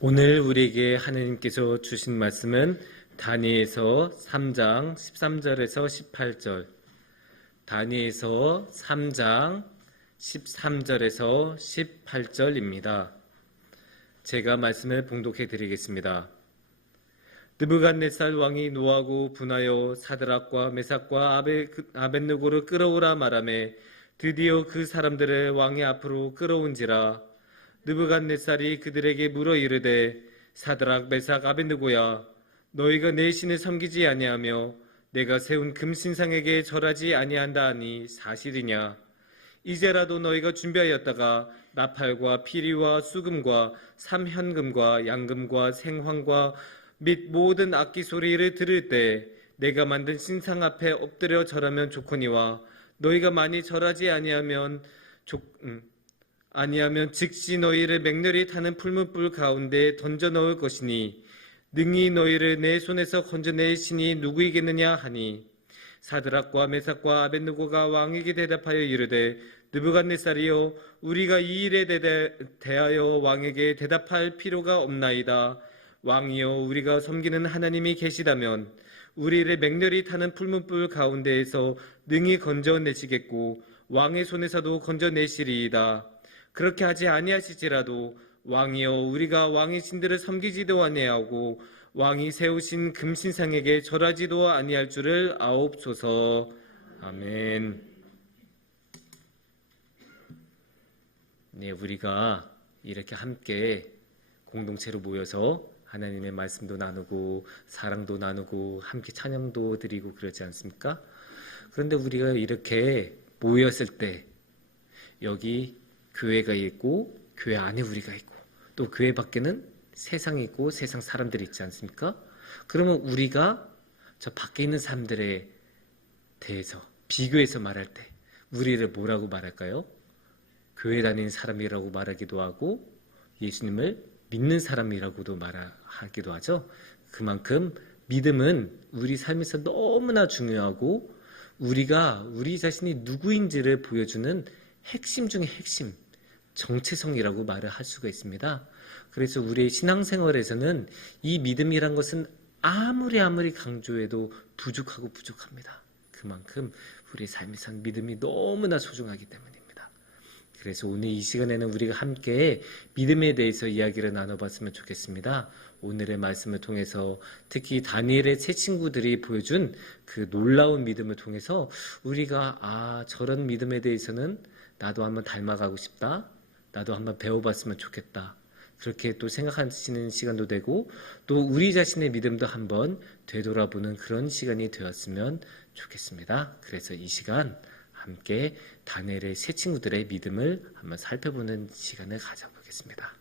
오늘 우리에게 하나님께서 주신 말씀은 다니엘서 3장 13절에서 18절, 다니엘서 3장 13절에서 18절입니다. 제가 말씀을 봉독해 드리겠습니다. 느부갓네살 왕이 노하고 분하여 사드락과 메삭과 아벳느고를 끌어오라 말하매 드디어 그 사람들을 왕의 앞으로 끌어온지라. 느부갓네살이 그들에게 물어 이르되 사드락 메삭 아벳느고야, 너희가 내 신을 섬기지 아니하며 내가 세운 금신상에게 절하지 아니한다 하니 사실이냐? 이제라도 너희가 준비하였다가 나팔과 피리와 수금과 삼현금과 양금과 생황과 및 모든 악기 소리를 들을 때 내가 만든 신상 앞에 엎드려 절하면 좋거니와, 너희가 많이 절하지 아니하면 즉시 너희를 맹렬히 타는 풀무불 가운데 던져 넣을 것이니 능히 너희를 내 손에서 건져낼 신이 누구이겠느냐 하니, 사드락과 메삭과 아벳느고가 왕에게 대답하여 이르되 느부갓네살이여, 우리가 이 일에 대하여 왕에게 대답할 필요가 없나이다. 왕이여, 우리가 섬기는 하나님이 계시다면 우리를 맹렬히 타는 풀무불 가운데에서 능히 건져내시겠고 왕의 손에서도 건져내시리이다. 그렇게 하지 아니하시지라도 왕이여, 우리가 왕의 신들을 섬기지도 아니하고 왕이 세우신 금신상에게 절하지도 아니할 줄을 아옵소서. 아멘. 네, 우리가 이렇게 함께 공동체로 모여서 하나님의 말씀도 나누고 사랑도 나누고 함께 찬양도 드리고 그러지 않습니까? 그런데 우리가 이렇게 모였을 때 여기 교회가 있고 교회 안에 우리가 있고 또 교회 밖에는 세상이 있고 세상 사람들이 있지 않습니까? 그러면 우리가 저 밖에 있는 사람들에 대해서 비교해서 말할 때 우리를 뭐라고 말할까요? 교회 다니는 사람이라고 말하기도 하고 예수님을 믿는 사람이라고도 말하기도 하죠. 그만큼 믿음은 우리 삶에서 너무나 중요하고 우리가 우리 자신이 누구인지를 보여주는 핵심 중의 핵심, 정체성이라고 말을 할 수가 있습니다. 그래서 우리의 신앙생활에서는 이 믿음이란 것은 아무리 강조해도 부족합니다. 그만큼 우리 삶에서는 믿음이 너무나 소중하기 때문입니다. 그래서 오늘 이 시간에는 우리가 함께 믿음에 대해서 이야기를 나눠봤으면 좋겠습니다. 오늘의 말씀을 통해서 특히 다니엘의 세 친구들이 보여준 그 놀라운 믿음을 통해서 우리가 저런 믿음에 대해서는 나도 한번 닮아가고 싶다. 나도 한번 배워봤으면 좋겠다. 그렇게 또 생각하시는 시간도 되고 또 우리 자신의 믿음도 한번 되돌아보는 그런 시간이 되었으면 좋겠습니다. 그래서 이 시간 함께 다니엘의 세 친구들의 믿음을 한번 살펴보는 시간을 가져보겠습니다.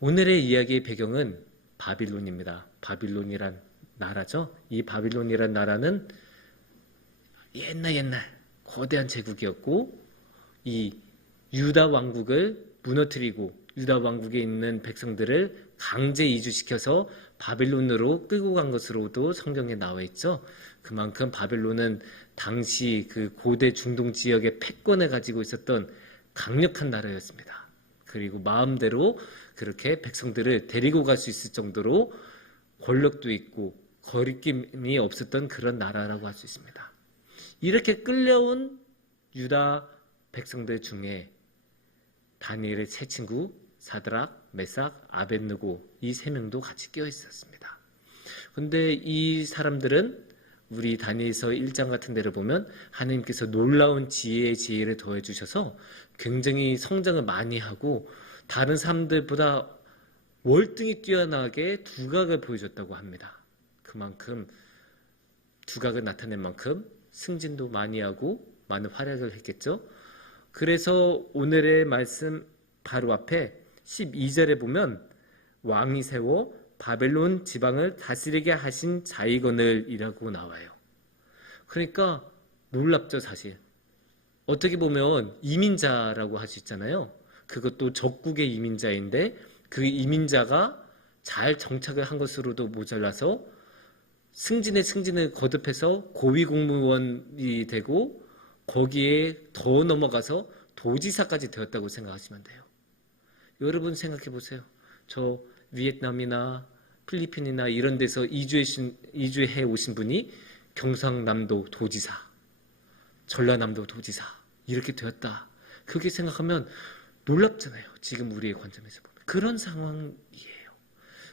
오늘의 이야기의 배경은 바빌론입니다. 바빌론이란 나라죠. 이 바빌론이란 나라는 옛날 거대한 제국이었고 이 유다 왕국을 무너뜨리고 유다 왕국에 있는 백성들을 강제 이주시켜서 바빌론으로 끌고 간 것으로도 성경에 나와 있죠. 그만큼 바빌론은 당시 그 고대 중동 지역의 패권을 가지고 있었던 강력한 나라였습니다. 그리고 마음대로 그렇게 백성들을 데리고 갈 수 있을 정도로 권력도 있고 거리낌이 없었던 그런 나라라고 할 수 있습니다. 이렇게 끌려온 유다 백성들 중에 다니엘의 세 친구 사드락, 메삭, 아벳느고 이 세 명도 같이 끼어 있었습니다. 그런데 이 사람들은 우리 다니엘서 1장 같은 데를 보면 하나님께서 놀라운 지혜를 더해 주셔서 굉장히 성장을 많이 하고 다른 사람들보다 월등히 뛰어나게 두각을 보여줬다고 합니다. 그만큼 두각을 나타낸 만큼 승진도 많이 하고 많은 활약을 했겠죠. 그래서 오늘의 말씀 바로 앞에 12절에 보면 왕이 세워 바벨론 지방을 다스리게 하신 자이거늘 이라고 나와요. 그러니까 놀랍죠, 사실. 어떻게 보면 이민자라고 할 수 있잖아요. 그것도 적국의 이민자인데 그 이민자가 잘 정착을 한 것으로도 모자라서 승진을 거듭해서 고위공무원이 되고 거기에 더 넘어가서 도지사까지 되었다고 생각하시면 돼요. 여러분 생각해 보세요. 저 비엔남이나 필리핀이나 이런 데서 이주해 오신 분이 경상남도 도지사, 전라남도 도지사 이렇게 되었다. 그렇게 생각하면 놀랍잖아요. 지금 우리의 관점에서 보면. 그런 상황이에요.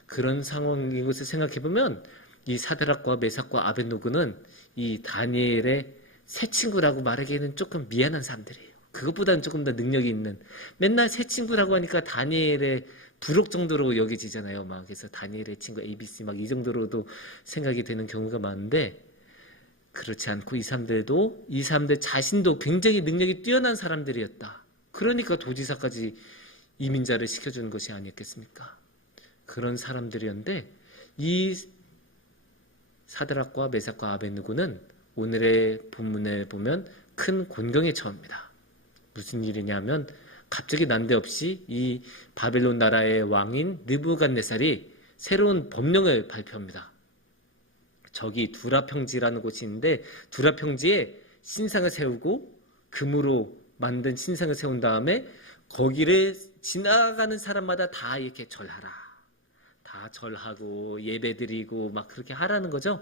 그런 상황인 것을 생각해 보면 이 사드락과 메삭과 아벳노고는 이 다니엘의 새 친구라고 말하기에는 조금 미안한 사람들이에요. 그것보다는 조금 더 능력이 있는, 맨날 새 친구라고 하니까 다니엘의 부록 정도로 여겨지잖아요. 막 그래서 다니엘의 친구 ABC 막 이 정도로도 생각이 되는 경우가 많은데, 그렇지 않고 이 사람들 자신도 굉장히 능력이 뛰어난 사람들이었다. 그러니까 도지사까지 이민자를 시켜주는 것이 아니었겠습니까? 그런 사람들이었는데 이 사드락과 메삭과 아벳느고는 오늘의 본문에 보면 큰 곤경에 처합니다. 무슨 일이냐면 갑자기 난데없이 이 바벨론 나라의 왕인 느부갓네살이 새로운 법령을 발표합니다. 저기 두라평지라는 곳이 있는데 두라평지에 신상을 세우고 금으로 만든 신상을 세운 다음에 거기를 지나가는 사람마다 다 이렇게 절하라. 다 절하고 예배드리고 막 그렇게 하라는 거죠.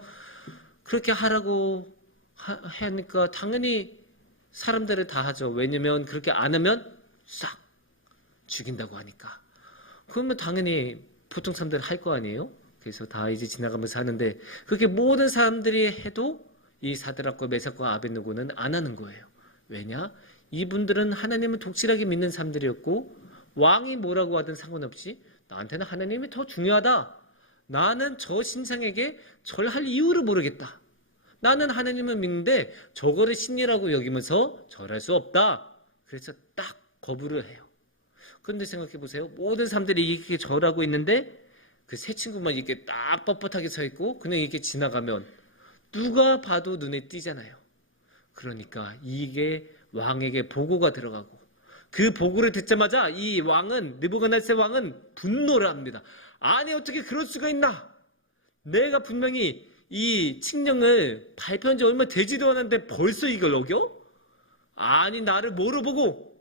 그렇게 하라고 하니까 당연히 사람들을 다 하죠. 왜냐면 그렇게 안 하면 싹 죽인다고 하니까. 그러면 당연히 보통 사람들 할 거 아니에요? 그래서 다 이제 지나가면서 하는데 그렇게 모든 사람들이 해도 이 사드락과 메삭과 아벳느고는 안 하는 거예요. 왜냐? 이분들은 하나님을 독실하게 믿는 사람들이었고 왕이 뭐라고 하든 상관없이 나한테는 하나님이 더 중요하다. 나는 저 신상에게 절할 이유를 모르겠다. 나는 하나님을 믿는데 저거를 신이라고 여기면서 절할 수 없다. 그래서 딱 거부를 해요. 그런데 생각해 보세요. 모든 사람들이 이렇게 절하고 있는데 그 새 친구만 이렇게 딱 뻣뻣하게 서 있고 그냥 이렇게 지나가면 누가 봐도 눈에 띄잖아요. 그러니까 이게 왕에게 보고가 들어가고 그 보고를 듣자마자 이 왕은 느부갓네살 왕은 분노를 합니다. 아니 어떻게 그럴 수가 있나? 내가 분명히 이 칙령을 발표한 지 얼마 되지도 않았는데 벌써 이걸 어겨? 아니 나를 뭐로 보고?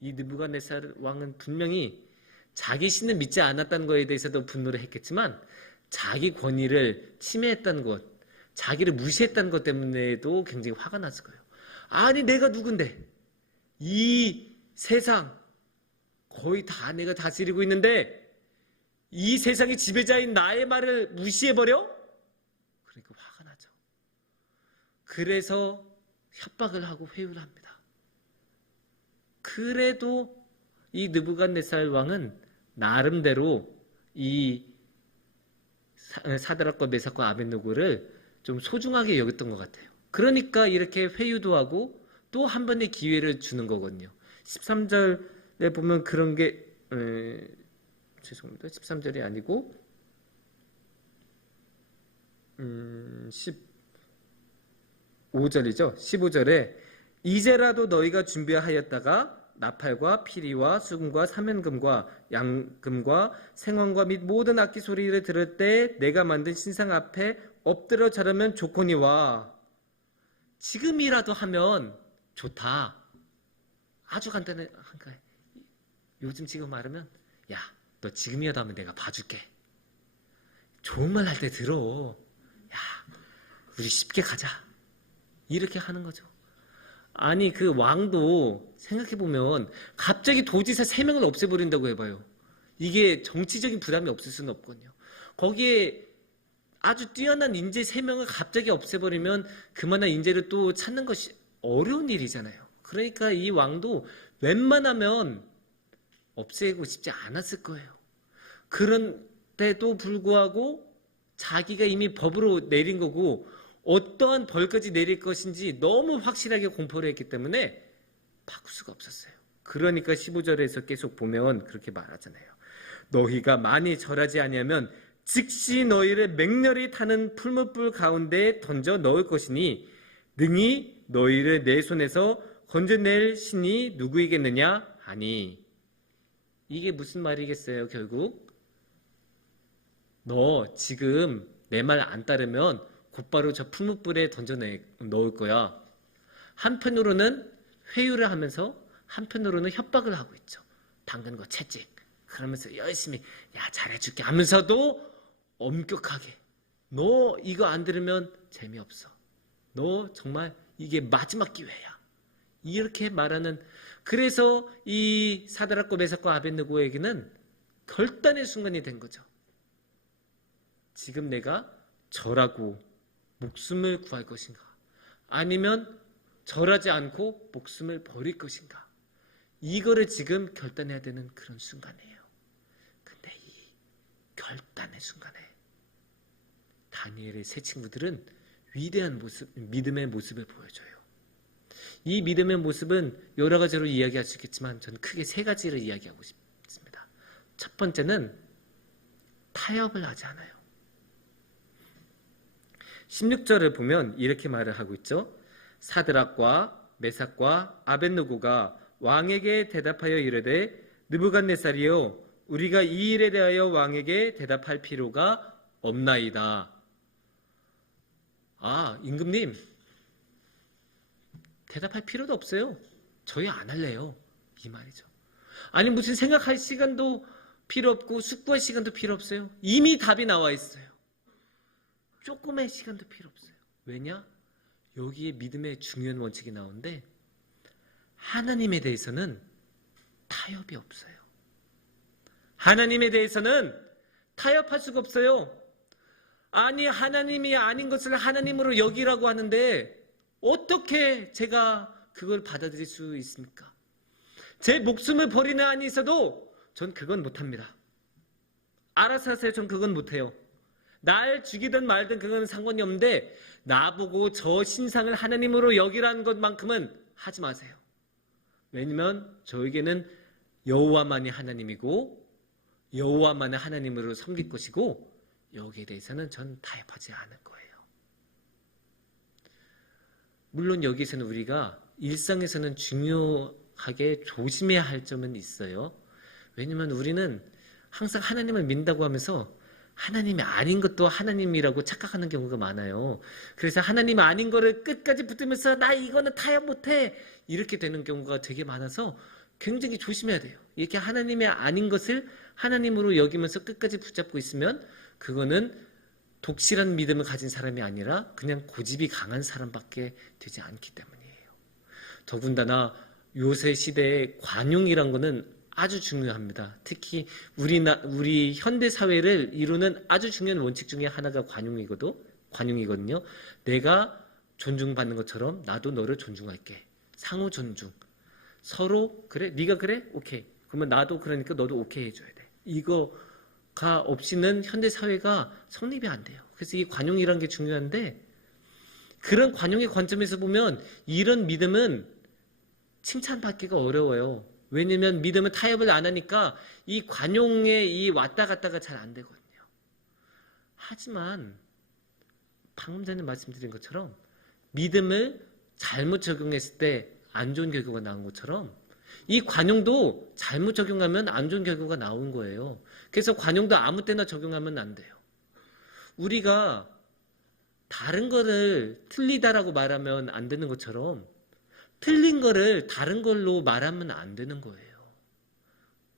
이 느부갓네살 왕은 분명히 자기 신을 믿지 않았다는 것에 대해서도 분노를 했겠지만 자기 권위를 침해했다는 것, 자기를 무시했다는 것 때문에도 굉장히 화가 났을 거예요. 아니 내가 누군데 이 세상 거의 다 내가 다스리고 있는데 이 세상의 지배자인 나의 말을 무시해버려? 그러니까 화가 나죠. 그래서 협박을 하고 회유를 합니다. 그래도 이 느부갓네살 왕은 나름대로 이 사드락과 메삭과 아벳느고를 좀 소중하게 여겼던 것 같아요. 그러니까 이렇게 회유도 하고 또 한 번의 기회를 주는 거거든요. 13절에 보면 그런 게 죄송합니다. 13절이 아니고 15절이죠. 15절에 이제라도 너희가 준비하였다가 나팔과 피리와 수금과 사면금과 양금과 생황과 및 모든 악기 소리를 들을 때 내가 만든 신상 앞에 엎드려 자르면 좋거니와. 지금이라도 하면 좋다. 아주 간단한 거예요. 요즘 지금 말하면 야, 너 지금이라도 하면 내가 봐줄게. 좋은 말 할 때 들어. 야, 우리 쉽게 가자. 이렇게 하는 거죠. 아니 그 왕도 생각해보면 갑자기 도지사 3명을 없애버린다고 해봐요. 이게 정치적인 부담이 없을 수는 없거든요. 거기에 아주 뛰어난 인재 3명을 갑자기 없애버리면 그만한 인재를 또 찾는 것이 어려운 일이잖아요. 그러니까 이 왕도 웬만하면 없애고 싶지 않았을 거예요. 그런데도 불구하고 자기가 이미 법으로 내린 거고 어떠한 벌까지 내릴 것인지 너무 확실하게 공포를 했기 때문에 바꿀 수가 없었어요. 그러니까 15절에서 계속 보면 그렇게 말하잖아요. 너희가 많이 절하지 아니하면 즉시 너희를 맹렬히 타는 풀무불 가운데 던져 넣을 것이니 능히 너희를 내 손에서 건져낼 신이 누구이겠느냐 하니. 이게 무슨 말이겠어요? 결국 너 지금 내 말 안 따르면 곧바로 저 풀무불에 던져 넣을 거야. 한편으로는 회유를 하면서 한편으로는 협박을 하고 있죠. 당근 거 채찍. 그러면서 열심히 야 잘해줄게 하면서도 엄격하게 너 이거 안 들으면 재미없어. 너 정말 이게 마지막 기회야. 이렇게 말하는, 그래서 이 사드락과 메삭과 아벳느고에게는 결단의 순간이 된 거죠. 지금 내가 절하고 목숨을 구할 것인가, 아니면 절하지 않고 목숨을 버릴 것인가, 이거를 지금 결단해야 되는 그런 순간이에요. 근데 이 결단의 순간에 다니엘의 세 친구들은 위대한 모습, 믿음의 모습을 보여줘요. 이 믿음의 모습은 여러 가지로 이야기할 수 있겠지만 저는 크게 세 가지를 이야기하고 싶습니다. 첫 번째는 타협을 하지 않아요. 16절을 보면 이렇게 말을 하고 있죠. 사드락과 메삭과 아벳느고가 왕에게 대답하여 이르되 느부갓네살이여, 우리가 이 일에 대하여 왕에게 대답할 필요가 없나이다. 아, 임금님, 대답할 필요도 없어요. 저희 안 할래요. 이 말이죠. 아니 무슨 생각할 시간도 필요 없고 숙고할 시간도 필요 없어요. 이미 답이 나와 있어요. 조금의 시간도 필요 없어요. 왜냐? 여기에 믿음의 중요한 원칙이 나오는데 하나님에 대해서는 타협이 없어요. 하나님에 대해서는 타협할 수가 없어요. 아니 하나님이 아닌 것을 하나님으로 여기라고 하는데 어떻게 제가 그걸 받아들일 수 있습니까? 제 목숨을 버리는 한이 있어도 전 그건 못합니다. 알아서 하세요. 전 그건 못해요. 날 죽이든 말든 그건 상관이 없는데 나보고 저 신상을 하나님으로 여기라는 것만큼은 하지 마세요. 왜냐면 저에게는 여호와만이 하나님이고 여호와만을 하나님으로 섬길 것이고 여기에 대해서는 전 타협하지 않을 거예요. 물론 여기서는 우리가 일상에서는 중요하게 조심해야 할 점은 있어요. 왜냐면 우리는 항상 하나님을 믿는다고 하면서 하나님이 아닌 것도 하나님이라고 착각하는 경우가 많아요. 그래서 하나님 아닌 거를 끝까지 붙들면서 나 이거는 타협 못해 이렇게 되는 경우가 되게 많아서 굉장히 조심해야 돼요. 이렇게 하나님이 아닌 것을 하나님으로 여기면서 끝까지 붙잡고 있으면 그거는 독실한 믿음을 가진 사람이 아니라 그냥 고집이 강한 사람밖에 되지 않기 때문이에요. 더군다나 요새 시대에 관용이란 거는 아주 중요합니다. 특히 우리 현대 사회를 이루는 아주 중요한 원칙 중에 하나가 관용이거든요. 내가 존중받는 것처럼 나도 너를 존중할게. 상호 존중. 서로 그래? 네가 그래? 오케이. 그러면 나도 그러니까 너도 오케이 해줘야 돼. 이거가 없이는 현대 사회가 성립이 안 돼요. 그래서 이 관용이라는 게 중요한데 그런 관용의 관점에서 보면 이런 믿음은 칭찬받기가 어려워요. 왜냐면 믿음은 타협을 안 하니까 이 관용의 이 왔다 갔다가 잘 안 되거든요. 하지만 방금 전에 말씀드린 것처럼 믿음을 잘못 적용했을 때 안 좋은 결과가 나온 것처럼 이 관용도 잘못 적용하면 안 좋은 결과가 나온 거예요. 그래서 관용도 아무 때나 적용하면 안 돼요. 우리가 다른 거를 틀리다라고 말하면 안 되는 것처럼 틀린 거를 다른 걸로 말하면 안 되는 거예요.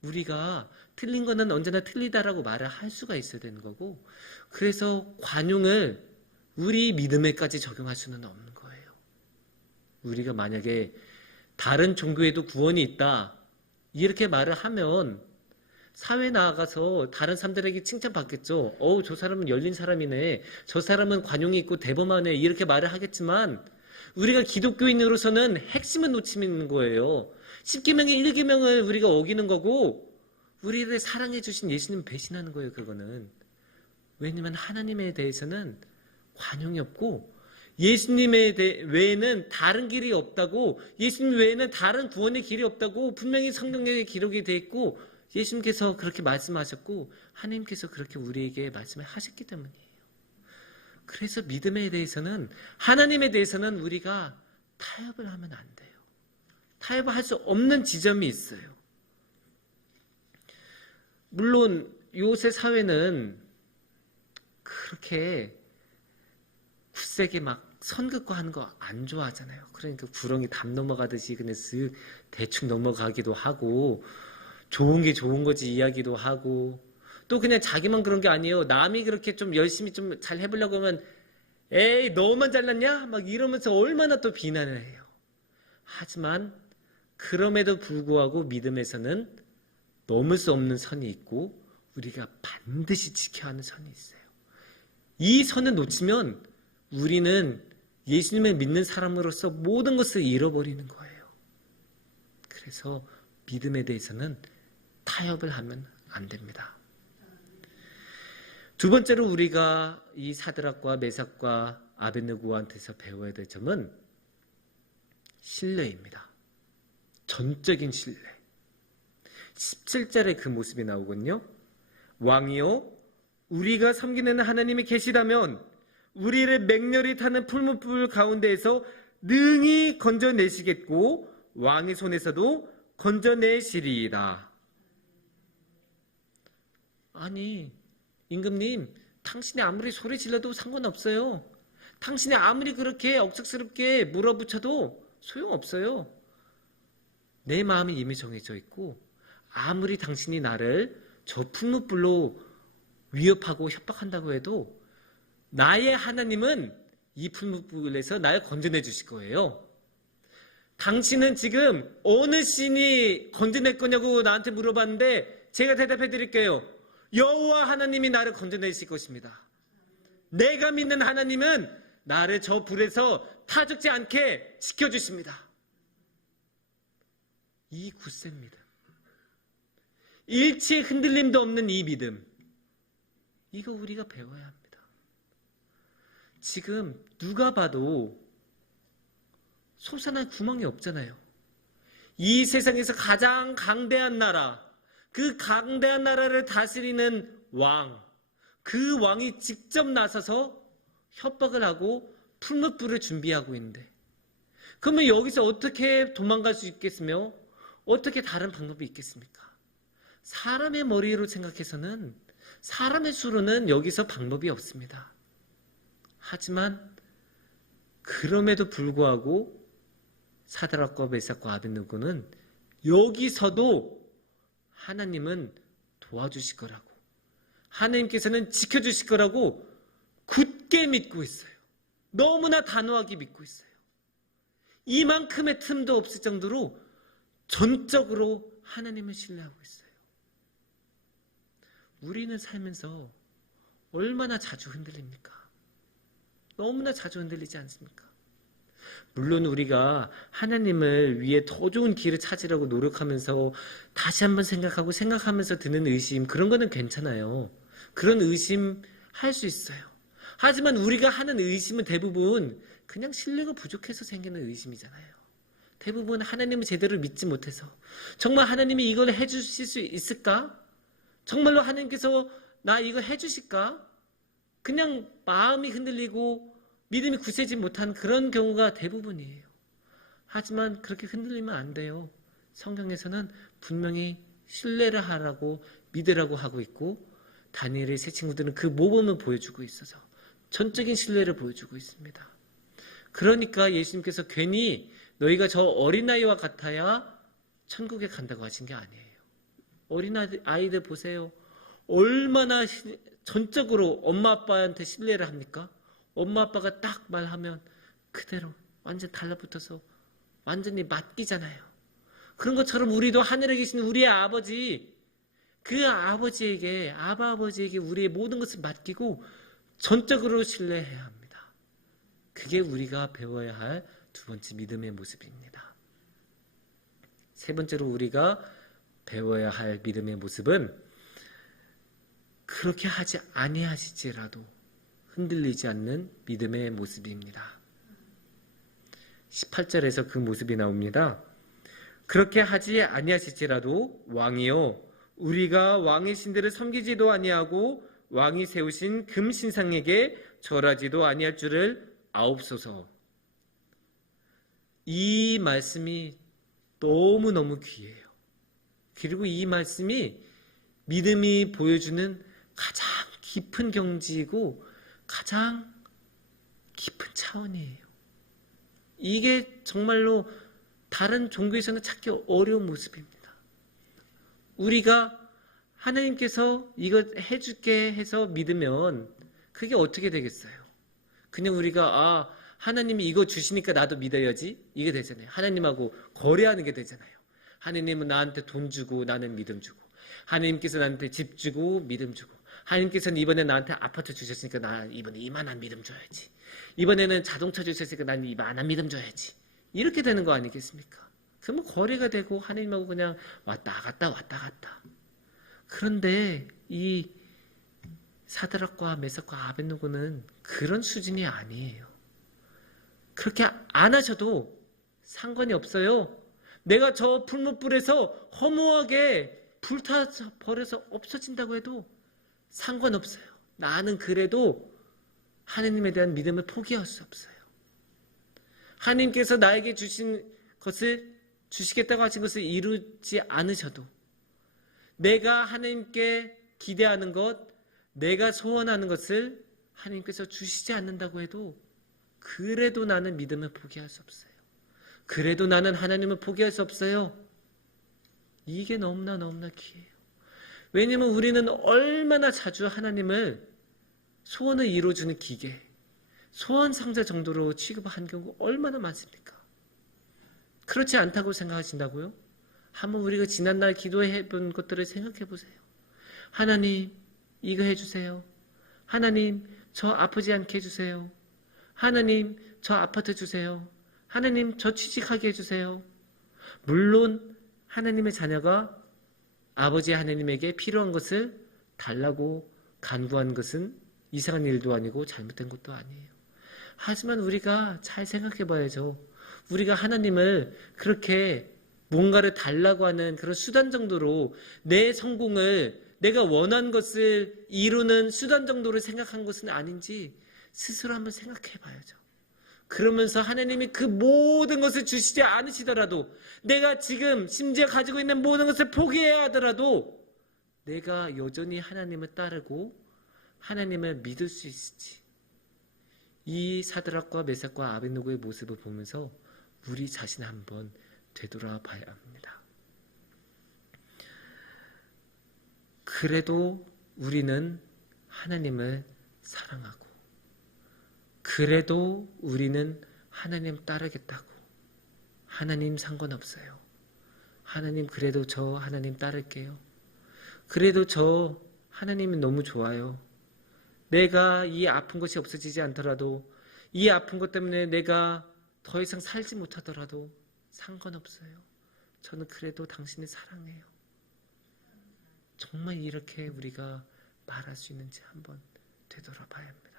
우리가 틀린 거는 언제나 틀리다라고 말을 할 수가 있어야 되는 거고, 그래서 관용을 우리 믿음에까지 적용할 수는 없는 거예요. 우리가 만약에 다른 종교에도 구원이 있다 이렇게 말을 하면 사회에 나가서 다른 사람들에게 칭찬받겠죠. 저 사람은 열린 사람이네. 저 사람은 관용이 있고 대범하네. 이렇게 말을 하겠지만 우리가 기독교인으로서는 핵심은 놓치는 거예요. 10계명의 1계명을 우리가 어기는 거고 우리를 사랑해 주신 예수님 배신하는 거예요. 그거는. 왜냐하면 하나님에 대해서는 관용이 없고 예수님에 외에는 다른 길이 없다고, 예수님 외에는 다른 구원의 길이 없다고 분명히 성경에 기록이 되어 있고 예수님께서 그렇게 말씀하셨고 하나님께서 그렇게 우리에게 말씀을 하셨기 때문이에요. 그래서 믿음에 대해서는, 하나님에 대해서는 우리가 타협을 하면 안 돼요. 타협을 할 수 없는 지점이 있어요. 물론 요새 사회는 그렇게 굳세게 막 선긋과하는 거 안 좋아하잖아요. 그러니까 구렁이 담 넘어가듯이 그냥 쓱 대충 넘어가기도 하고 좋은 게 좋은 거지 이야기도 하고, 또 그냥 자기만 그런 게 아니에요. 남이 그렇게 좀 열심히 좀 잘 해보려고 하면 에이 너만 잘났냐? 막 이러면서 얼마나 또 비난을 해요. 하지만 그럼에도 불구하고 믿음에서는 넘을 수 없는 선이 있고 우리가 반드시 지켜야 하는 선이 있어요. 이 선을 놓치면 우리는 예수님을 믿는 사람으로서 모든 것을 잃어버리는 거예요. 그래서 믿음에 대해서는 타협을 하면 안 됩니다. 두 번째로 우리가 이 사드락과 메삭과 아벳느고한테서 배워야 될 점은 신뢰입니다. 전적인 신뢰. 17절에 그 모습이 나오거든요. 왕이요, 우리가 섬기는 하나님이 계시다면 우리를 맹렬히 타는 풀무불 가운데에서 능히 건져내시겠고 왕의 손에서도 건져내시리이다. 아니, 임금님, 당신이 아무리 소리 질러도 상관없어요. 당신이 아무리 그렇게 억척스럽게 물어붙여도 소용없어요. 내 마음이 이미 정해져 있고 아무리 당신이 나를 저 풀무불로 위협하고 협박한다고 해도 나의 하나님은 이 풀무불에서 날 건져내 주실 거예요. 당신은 지금 어느 신이 건져낼 거냐고 나한테 물어봤는데 제가 대답해 드릴게요. 여호와 하나님이 나를 건져내실 것입니다. 내가 믿는 하나님은 나를 저 불에서 타 죽지 않게 지켜주십니다. 이 굳센 믿음, 일치의 흔들림도 없는 이 믿음, 이거 우리가 배워야 합니다. 지금 누가 봐도 솟아날 구멍이 없잖아요. 이 세상에서 가장 강대한 나라, 그 강대한 나라를 다스리는 왕, 그 왕이 직접 나서서 협박을 하고 풀무불을 준비하고 있는데, 그러면 여기서 어떻게 도망갈 수 있겠으며 어떻게 다른 방법이 있겠습니까? 사람의 머리로 생각해서는, 사람의 수로는 여기서 방법이 없습니다. 하지만 그럼에도 불구하고 사드락과 메삭과 아벳느고는 여기서도 하나님은 도와주실 거라고, 하나님께서는 지켜주실 거라고 굳게 믿고 있어요. 너무나 단호하게 믿고 있어요. 이만큼의 틈도 없을 정도로 전적으로 하나님을 신뢰하고 있어요. 우리는 살면서 얼마나 자주 흔들립니까? 너무나 자주 흔들리지 않습니까? 물론 우리가 하나님을 위해 더 좋은 길을 찾으려고 노력하면서 다시 한번 생각하면서 드는 의심, 그런 거는 괜찮아요. 그런 의심 할 수 있어요. 하지만 우리가 하는 의심은 대부분 그냥 신뢰가 부족해서 생기는 의심이잖아요. 대부분 하나님을 제대로 믿지 못해서, 정말 하나님이 이걸 해주실 수 있을까? 정말로 하나님께서 나 이거 해주실까? 그냥 마음이 흔들리고 믿음이 굳세지 못한 그런 경우가 대부분이에요. 하지만 그렇게 흔들리면 안 돼요. 성경에서는 분명히 신뢰를 하라고, 믿으라고 하고 있고, 다니엘의 세 친구들은 그 모범을 보여주고 있어서 전적인 신뢰를 보여주고 있습니다. 그러니까 예수님께서 괜히 너희가 저 어린아이와 같아야 천국에 간다고 하신 게 아니에요. 어린아이들 보세요. 얼마나 전적으로 엄마 아빠한테 신뢰를 합니까? 엄마 아빠가 딱 말하면 그대로 완전 달라붙어서 완전히 맡기잖아요. 그런 것처럼 우리도 하늘에 계신 우리의 아버지, 그 아버지에게, 아버지에게 우리의 모든 것을 맡기고 전적으로 신뢰해야 합니다. 그게 우리가 배워야 할 두 번째 믿음의 모습입니다. 세 번째로 우리가 배워야 할 믿음의 모습은 그렇게 하지 아니하실지라도 흔들리지 않는 믿음의 모습입니다. 18절에서 그 모습이 나옵니다. 그렇게 하지 아니하실지라도 왕이요, 우리가 왕의 신들을 섬기지도 아니하고 왕이 세우신 금신상에게 절하지도 아니할 줄을 아옵소서. 이 말씀이 너무너무 귀해요. 그리고 이 말씀이 믿음이 보여주는 가장 깊은 경지이고 가장 깊은 차원이에요. 이게 정말로 다른 종교에서는 찾기 어려운 모습입니다. 우리가 하나님께서 이거 해줄게 해서 믿으면 그게 어떻게 되겠어요? 그냥 우리가 하나님이 이거 주시니까 나도 믿어야지 이게 되잖아요. 하나님하고 거래하는 게 되잖아요. 하나님은 나한테 돈 주고 나는 믿음 주고, 하나님께서 나한테 집 주고 믿음 주고, 하나님께서는 이번에 나한테 아파트 주셨으니까 나 이번에 이만한 믿음 줘야지, 이번에는 자동차 주셨으니까 난 이만한 믿음 줘야지, 이렇게 되는 거 아니겠습니까? 그러면 거래가 되고 하나님하고 그냥 왔다 갔다 왔다 갔다. 그런데 이 사드락과 메삭과 아벳느고는 그런 수준이 아니에요. 그렇게 안 하셔도 상관이 없어요. 내가 저 풀무불에서 허무하게 불타서 버려서 없어진다고 해도 상관없어요. 나는 그래도 하나님에 대한 믿음을 포기할 수 없어요. 하나님께서 나에게 주신 것을, 주시겠다고 하신 것을 이루지 않으셔도, 내가 하나님께 기대하는 것, 내가 소원하는 것을 하나님께서 주시지 않는다고 해도 그래도 나는 믿음을 포기할 수 없어요. 그래도 나는 하나님을 포기할 수 없어요. 이게 너무나 귀해요. 왜냐하면 우리는 얼마나 자주 하나님을 소원을 이루어주는 기계, 소원 상자 정도로 취급한 경우 얼마나 많습니까? 그렇지 않다고 생각하신다고요? 한번 우리가 지난날 기도해 본 것들을 생각해 보세요. 하나님, 이거 해주세요. 하나님, 저 아프지 않게 해주세요. 하나님, 저 아파트 주세요. 하나님, 저 취직하게 해주세요. 물론 하나님의 자녀가 아버지 하나님에게 필요한 것을 달라고 간구한 것은 이상한 일도 아니고 잘못된 것도 아니에요. 하지만 우리가 잘 생각해 봐야죠. 우리가 하나님을 그렇게 뭔가를 달라고 하는 그런 수단 정도로, 내 성공을, 내가 원한 것을 이루는 수단 정도로 생각한 것은 아닌지 스스로 한번 생각해 봐야죠. 그러면서 하나님이 그 모든 것을 주시지 않으시더라도, 내가 지금 심지어 가지고 있는 모든 것을 포기해야 하더라도 내가 여전히 하나님을 따르고 하나님을 믿을 수 있을지, 이 사드락과 메삭과 아벳느고의 모습을 보면서 우리 자신을 한번 되돌아봐야 합니다. 그래도 우리는 하나님을 사랑하고, 그래도 우리는 하나님 따르겠다고, 하나님 상관없어요, 하나님 그래도 저 하나님 따를게요, 그래도 저 하나님이 너무 좋아요, 내가 이 아픈 것이 없어지지 않더라도, 이 아픈 것 때문에 내가 더 이상 살지 못하더라도 상관없어요, 저는 그래도 당신을 사랑해요. 정말 이렇게 우리가 말할 수 있는지 한번 되돌아봐야 합니다.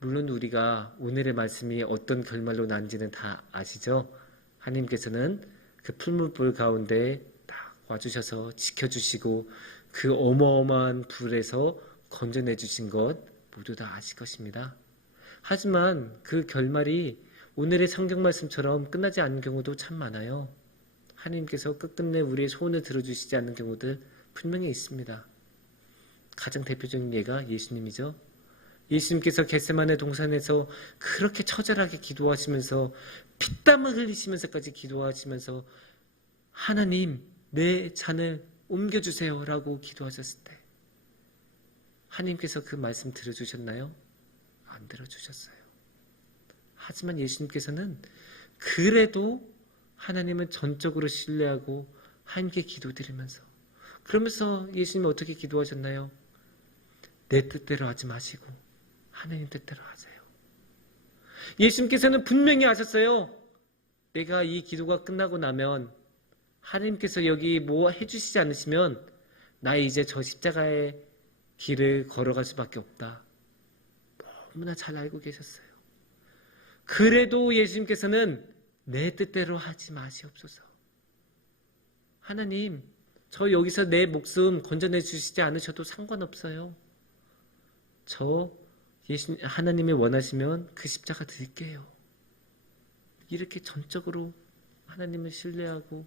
물론 우리가 오늘의 말씀이 어떤 결말로 난지는 다 아시죠? 하나님께서는 그 풀무불 가운데 딱 와주셔서 지켜주시고 그 어마어마한 불에서 건져내 주신 것 모두 다 아실 것입니다. 하지만 그 결말이 오늘의 성경 말씀처럼 끝나지 않는 경우도 참 많아요. 하나님께서 끝끝내 우리의 소원을 들어주시지 않는 경우들 분명히 있습니다. 가장 대표적인 예가 예수님이죠. 예수님께서 겟세마네 동산에서 그렇게 처절하게 기도하시면서 피땀을 흘리시면서까지 기도하시면서 하나님, 내 잔을 옮겨주세요 라고 기도하셨을 때 하나님께서 그 말씀 들어주셨나요? 안 들어주셨어요. 하지만 예수님께서는 그래도 하나님은 전적으로 신뢰하고 함께 기도드리면서, 그러면서 예수님은 어떻게 기도하셨나요? 내 뜻대로 하지 마시고 하나님 뜻대로 하세요. 예수님께서는 분명히 아셨어요. 내가 이 기도가 끝나고 나면 하나님께서 여기 뭐 해주시지 않으시면 나 이제 저 십자가의 길을 걸어갈 수밖에 없다. 너무나 잘 알고 계셨어요. 그래도 예수님께서는 내 뜻대로 하지 마시옵소서. 하나님, 저 여기서 내 목숨 건져내 주시지 않으셔도 상관없어요. 저 하나님이 원하시면 그 십자가 드릴게요. 이렇게 전적으로 하나님을 신뢰하고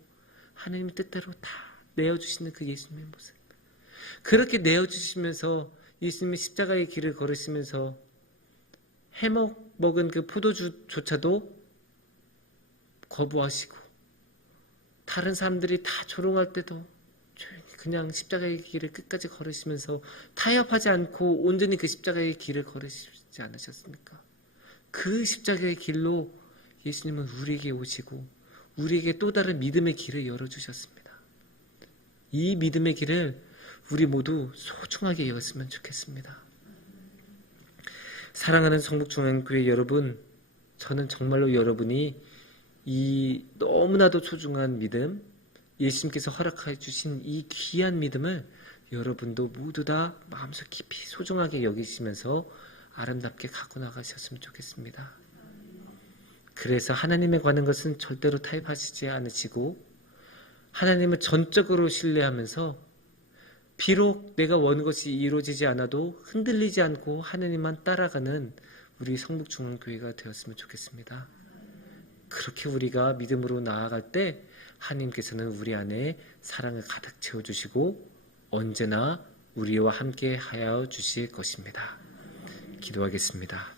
하나님의 뜻대로 다 내어주시는 그 예수님의 모습. 그렇게 내어주시면서 예수님이 십자가의 길을 걸으시면서 해먹 먹은 그 포도주조차도 거부하시고 다른 사람들이 다 조롱할 때도 조용히 그냥 십자가의 길을 끝까지 걸으시면서 타협하지 않고 온전히 그 십자가의 길을 걸으시지 않으셨습니까? 그 십자가의 길로 예수님은 우리에게 오시고 우리에게 또 다른 믿음의 길을 열어주셨습니다. 이 믿음의 길을 우리 모두 소중하게 여겼으면 좋겠습니다. 사랑하는 성북중앙교회 여러분, 저는 정말로 여러분이 이 너무나도 소중한 믿음, 예수님께서 허락해 주신 이 귀한 믿음을 여러분도 모두 다 마음속 깊이 소중하게 여기시면서 아름답게 갖고 나가셨으면 좋겠습니다. 그래서 하나님에 관한 것은 절대로 타협하시지 않으시고 하나님을 전적으로 신뢰하면서 비록 내가 원하는 것이 이루어지지 않아도 흔들리지 않고 하나님만 따라가는 우리 성북중앙교회가 되었으면 좋겠습니다. 그렇게 우리가 믿음으로 나아갈 때 하나님께서는 우리 안에 사랑을 가득 채워주시고 언제나 우리와 함께 하여 주실 것입니다. 기도하겠습니다.